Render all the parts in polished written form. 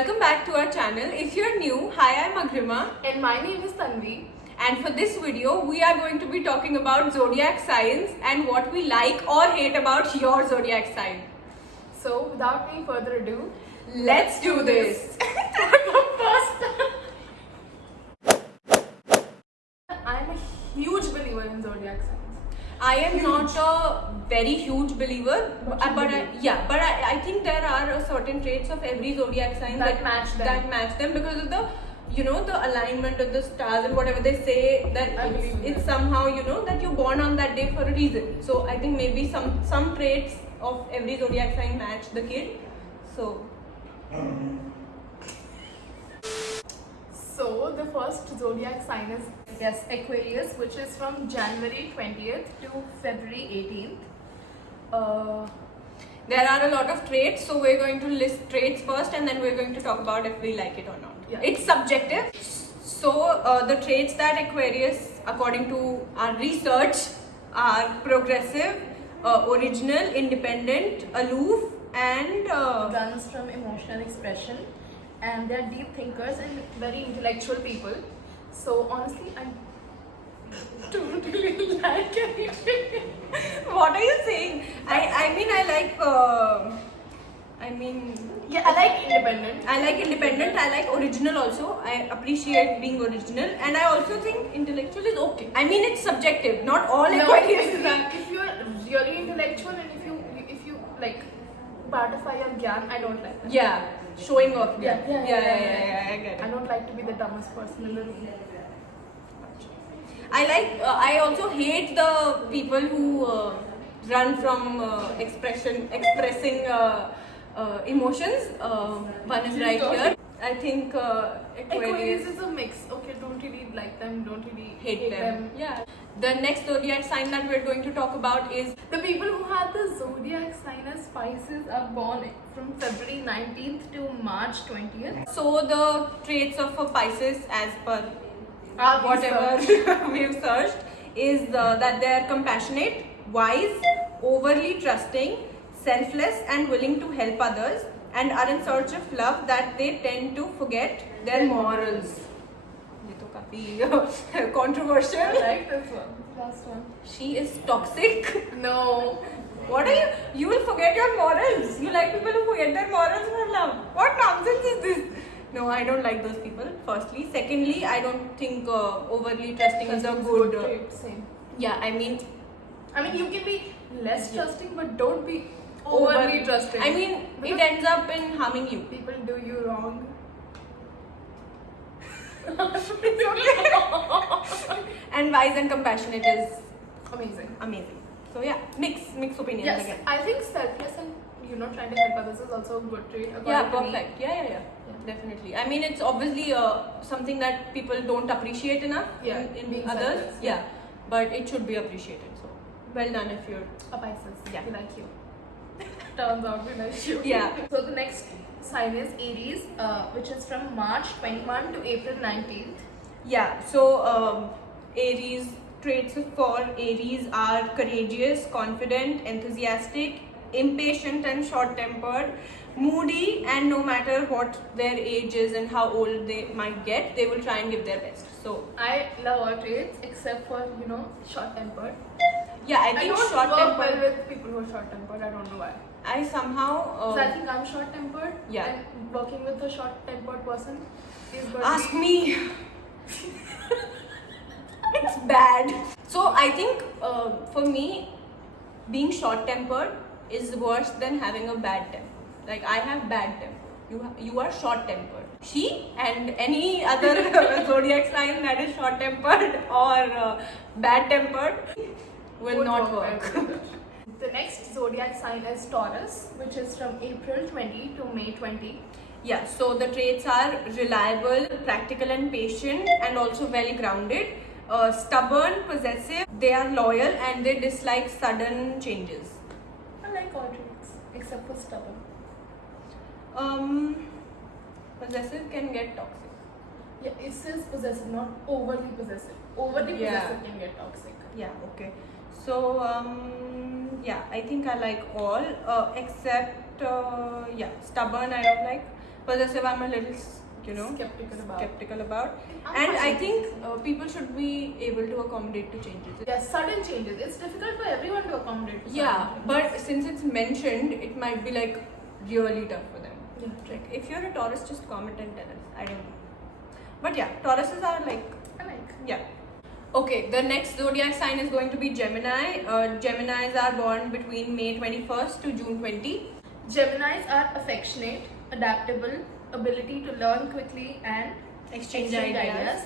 Welcome back to our channel. If you're new, hi, I'm Agrima. And my name is Tanvi. And for this video, we are going to be talking about zodiac signs and what we like or hate about your zodiac sign. So, without any further ado, Let's do this. I'm a huge believer in zodiac signs. I am not a very huge believer, but I think there are certain traits of every zodiac sign That match them. because of the the alignment of the stars and whatever they say that I believe in it's that. somehow that you're born on that day for a reason. So I think maybe some traits of every zodiac sign match the kid. So So, the first zodiac sign is Aquarius, which is from January 20th to February 18th. there are a lot of traits. So we're going to list traits first, and then we're going to talk about if we like it or not. Yeah. It's subjective. So the traits that Aquarius, according to our research, are progressive, original, independent, aloof, and Guns from emotional expression, and they're deep thinkers and very intellectual people. So, honestly, I don't really like anything. what are you saying? Yeah, I like independent. I like independent. I like original also. I appreciate being original, and I also think intellectual is okay. I mean, it's subjective. Not all Aquarius. If you're really intellectual and if you like butterfly your gyan, I don't like that. Yeah, showing off. Yeah. I get it. I don't like to be the dumbest person in the room. I also hate the people who run from expressing emotions. One is right here. I think Aquarius is a mix. Okay, don't really like them, don't really hate them. Yeah. The next zodiac sign that we're going to talk about is The people who have the zodiac sign as Pisces are born from February 19th to March 20th. so the traits of a Pisces, as per Our whatever we've searched, is that they are compassionate, wise, overly trusting, selfless, and willing to help others, and are in search of love, that they tend to forget their morals. ये तो काफी controversial. I like this one. Last one. She is toxic. No. What are you? You will forget your morals. You like people who forget their morals for love. What nonsense is this? No, I don't like those people. Firstly, secondly, I don't think overly trusting is a good. Same. Yeah, I mean, You can be less trusting, but don't be overly trusting. I mean, it Because ends up in harming you. people do you wrong. And wise and compassionate is Amazing. amazing. So yeah, mixed opinions Yes, again. I think selfless and trying to help others is also a good trait. Yeah, according to me. perfect. Yeah. Definitely. I mean, it's obviously something that people don't appreciate enough Yeah, in being others. selfless, Yeah, but it should be appreciated. So well done if you're. A Pisces. Yeah. We like you. Turns out we like you. Yeah. So the next sign is Aries, which is from March 21 to April 19th. Yeah, so Aries, traits for Aries are courageous, confident, enthusiastic, impatient and short-tempered, moody, and no matter what their age is and how old they might get, they will try and give their best. So I love all traits except for short-tempered. yeah, I I think don't work well short-tempered. with people who are short-tempered. I don't know why. I somehow So I think I'm short-tempered. yeah. And working with a short-tempered person is going Ask to be me. It's bad. So I think for me, being short-tempered is worse than having a bad temper. Like I have bad temper. You are short-tempered. She and any other zodiac sign that is short-tempered or bad-tempered will won't not well work. together. The next zodiac sign is Taurus, which is from April 20 to May 20. Yeah, so the traits are reliable, practical and patient, and also well-grounded. Stubborn, possessive, they are loyal, and they dislike sudden changes. I like all traits except for stubborn. Possessive can get toxic. Yeah, it says possessive, not overly possessive. Overly Yeah. possessive can get toxic. Yeah, okay. So, yeah, I think I like all except, stubborn I don't like. possessive I'm a little, skeptical about. And I think people should be able to accommodate to changes. Yeah, sudden changes. It's difficult for everyone to accommodate to Yeah, sudden but changes. since it's mentioned, it might be like really tough for them. Yeah. Like if you're a Taurus, just comment and tell us. I don't know. But yeah, Tauruses are like, I like. yeah. Okay, the next zodiac sign is going to be Gemini. Geminis are born between May 21st to June 20. Geminis are affectionate, adaptable, ability to learn quickly and Exchange ideas.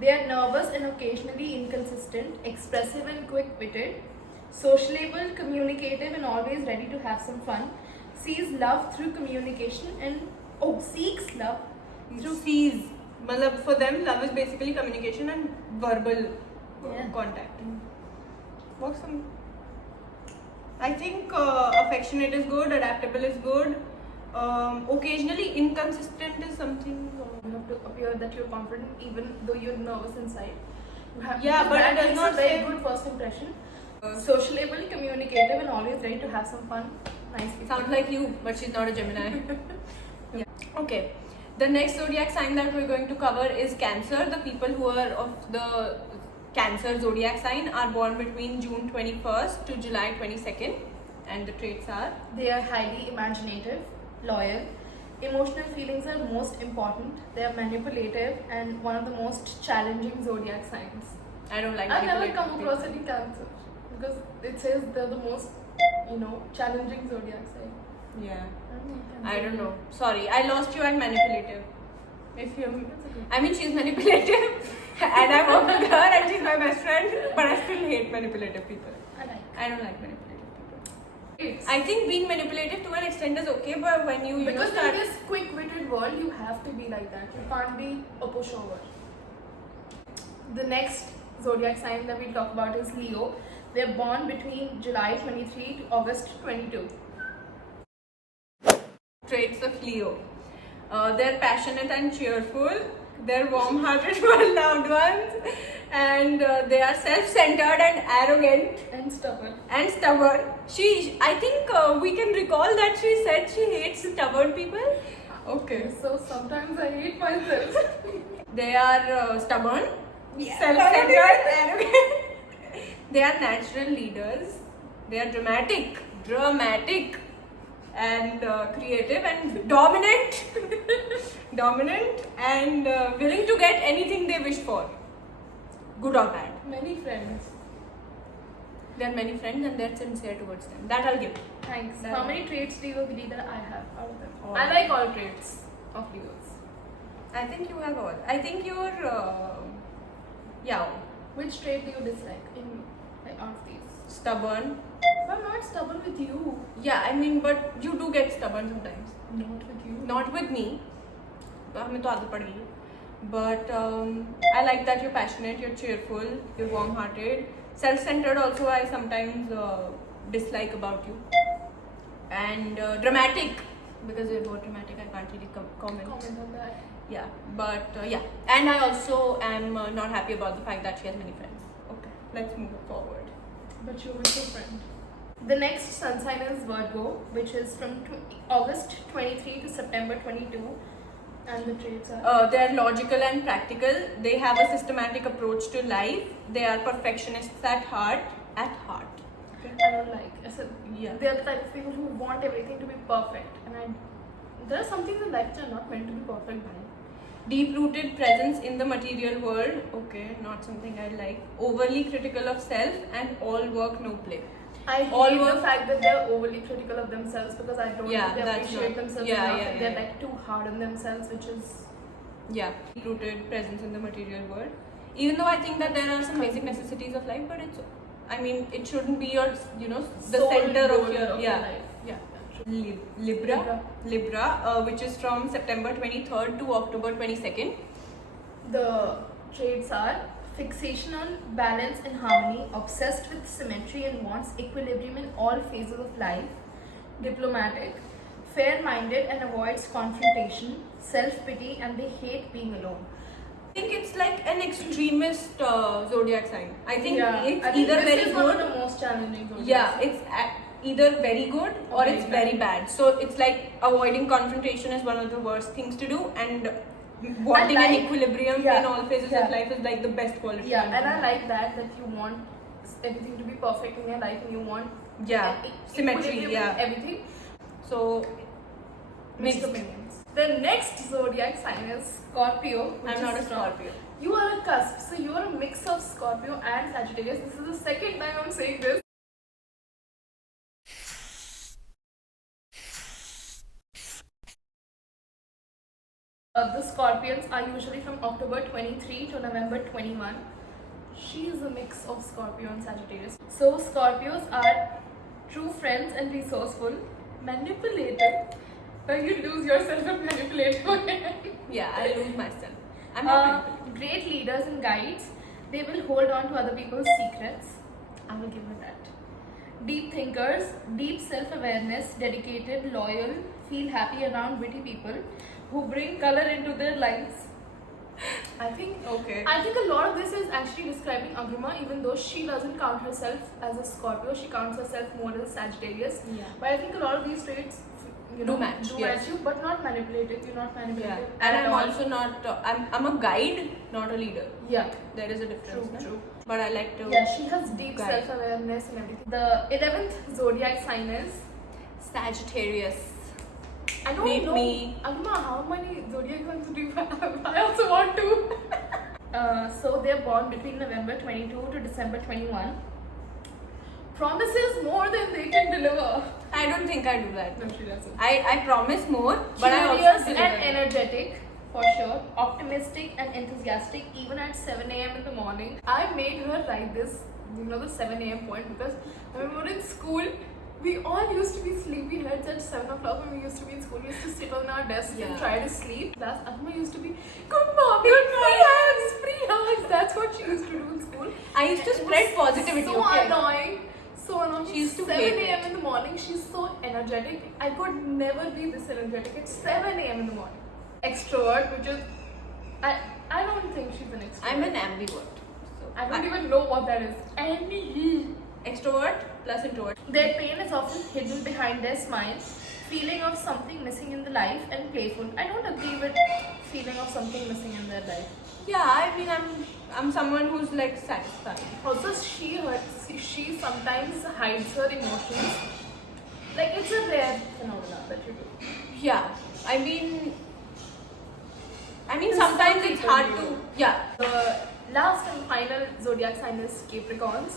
They are nervous and occasionally inconsistent, expressive and quick-witted, sociable, communicative and always ready to have some fun, sees love through communication and seeks love through Sees. Malab, for them, love is basically communication and verbal contact. What's some? I think affectionate is good, adaptable is good. Occasionally inconsistent is something. You have to appear that you're confident even though you're nervous inside. You have Yeah, because but that it does makes not a very say- good first impression. Sociable, communicative and always ready to have some fun. Nice people. Sounds like you, but she's not a Gemini. Yeah. Okay. The next zodiac sign that we're going to cover is Cancer. The people who are of the Cancer zodiac sign are born between June 21st to July 22nd, and the traits are. They are highly imaginative, loyal. Emotional feelings are most important. They are manipulative and one of the most challenging zodiac signs. I don't like. I've never manipulative come people. across any Cancer because it says they're the most, challenging zodiac sign. Yeah. Cancer. I don't know. Sorry, I lost you at manipulative. If you, That's okay. I mean, she's manipulative, and I work with her, and she's my best friend. But I still hate manipulative people. I don't like manipulative people. I think being manipulative to an extent is okay, but when you Because start. in this quick-witted world, you have to be like that. You can't be a pushover. The next zodiac sign that we'll talk about is Leo. They're born between July 23 to August 22. Traits of Leo. They're passionate and cheerful. They're warm-hearted for loved ones, and they are self-centered and arrogant And stubborn. and stubborn. I think we can recall that she said she hates stubborn people. Okay. So sometimes I hate myself. They are stubborn, Yeah. self-centered, arrogant. They are natural leaders. They are dramatic, and creative and dominant, and willing to get anything they wish for, good or bad. Many friends. There are many friends and they're sincere towards them. That I'll give. Thanks. That- How many traits do you agree that I have out of them? All. I like all traits of Leos. I think you have all. I think you're, yeah, Which trait do you dislike in me? Like out of these? stubborn. I'm not stubborn with you. Yeah, I mean, but you do get stubborn sometimes. Not with you. Not with me. हमें तो आदत पड़ गई है. But I like that you're passionate, you're cheerful, you're warm-hearted, self-centered. Also, I sometimes dislike about you, and dramatic, because you're more dramatic. I can't really comment. Comment on that. Yeah, but yeah, and I also am not happy about the fact that she has many friends. Okay, let's move forward. But you're with your friend. The next sun sign is Virgo, which is from August 23 to September 22. And the traits are? They are logical and practical. They have a systematic approach to life. They are perfectionists at heart. Okay. I don't like. I said, Yeah. they are the type of people who want everything to be perfect. And there are some things in life that are not meant to be perfect by. Deep-rooted presence in the material world. Okay, not something I like. Overly critical of self and all work, no play. I hate All the work- fact that they're overly critical of themselves because I don't Yeah, think they that's appreciate not- themselves yeah, enough yeah, and they're yeah. like too hard on themselves, which is Yeah, deep-rooted presence in the material world. Even though I think that there are some basic necessities of life, but I mean, it shouldn't be your, the sole center goal of your life. yeah. Libra, which is from September 23rd to October 22nd. The traits are fixation on balance and harmony, obsessed with symmetry and wants equilibrium in all phases of life, diplomatic, fair-minded and avoids confrontation, self-pity and they hate being alone. I think it's like an extremist zodiac sign. I think I it's think either this very is one of good. the most challenging zodiacs. Yeah, it's either very good or Very it's bad. very bad. So it's like avoiding confrontation is one of the worst things to do, and wanting an equilibrium yeah, in all phases yeah. of life is like the best quality. Yeah, you and I can like that you want everything to be perfect in your life and you want have. Yeah, symmetry. equilibrium Yeah. in everything. So Mixed mixed. opinions. The next zodiac sign is Scorpio. which I'm not a is Scorpio. You are a cusp, so you are a mix of Scorpio and Sagittarius. This is the second time I'm saying this. The Scorpions are usually from October 23 to November 21. She is a mix of Scorpio and Sagittarius. So Scorpios are true friends and resourceful, manipulative. But you lose yourself and manipulative. Yeah, I lose myself. I'm not manipulative. Great leaders and guides. They will hold on to other people's secrets. I will give her that. Deep thinkers, deep self-awareness, dedicated, loyal, feel happy around witty people who bring color into their lives. I think Okay. a lot of this is actually describing Agrima, even though she doesn't count herself as a Scorpio, she counts herself more as a Sagittarius. Yeah. But I think a lot of these traits, Do match, yes. you, but not manipulative. You're not Yeah, manipulative. and at I'm all. also not. I'm a guide, not a leader. Yeah. There is a difference. True, no? true. But I like to. Yeah, she has deep Guide. self-awareness and everything. The 11th zodiac sign is, Sagittarius. I don't Meet know. me. Agma, how many zodiac signs do you have? I also want to. So they're born between November 22 to December 21. Promises more than they can deliver. I don't think I do that. No, she doesn't. I promise more, but I Curious also and deliver. energetic, for sure. Optimistic and enthusiastic, even at 7 a.m. in the morning. I made her write this, the 7 a.m. point, because I remember in school, we all used to be sleepyheads at 7 o'clock when we used to be in school. We used to sit on our desks and Yeah. try to sleep. That's Agma used to be, good morning, free hugs. That's what she used to do in school. I used to It spread was positivity. So okay. annoying. So annoying. She used to 7 hate a.m. it. in the morning. She's so energetic. I could never be this energetic at 7 a.m. in the morning. Extrovert, which is I don't think she's an extrovert. I'm an ambivert. So I don't even know what that is. extrovert plus introvert. Their pain is often hidden behind their smile, feeling of something missing in the life, and playful. I don't agree with feeling of something missing in their life. Yeah, I mean I'm someone who's like satisfied. Also, she sometimes hides her emotions. Like, it's a rare phenomenon that you do. Yeah, I mean There's sometimes something it's hard to to. do. Yeah. The last and final zodiac sign is Capricorns,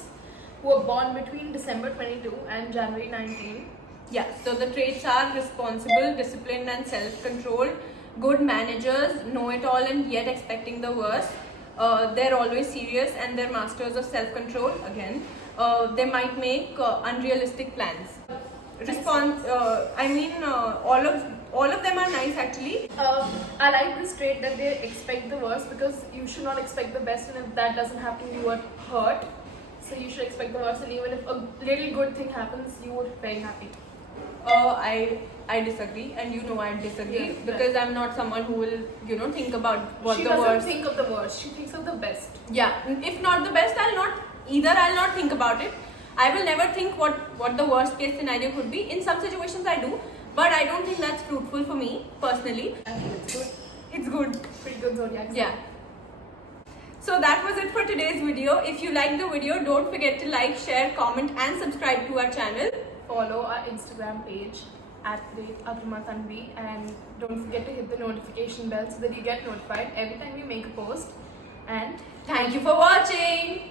who were born between December 22 and January 19. Yeah, so the traits are responsible, disciplined, and self-controlled. Good managers, know it all and yet expecting the worst. They're always serious and they're masters of self-control. Again, they might make unrealistic plans. All of them are nice actually. I like this trait that they expect the worst, because you should not expect the best, and if that doesn't happen, you are hurt. So you should expect the worst, and even if a little good thing happens, you would be very happy. I disagree, and I disagree Yes, because I'm not someone who will think about what She the doesn't worst. think of the worst. She thinks of the best. Yeah, if not the best, I'll not think about it. I will never think what the worst case scenario could be. In some situations I do, but I don't think that's fruitful for me personally. And it's good. It's good. Pretty good zodiac sign. Yeah. So that was it for today's video. If you liked the video, don't forget to like, share, comment and subscribe to our channel. Follow our Instagram page @AgrimaTanvi, and don't forget to hit the notification bell so that you get notified every time we make a post. And Thank you for watching.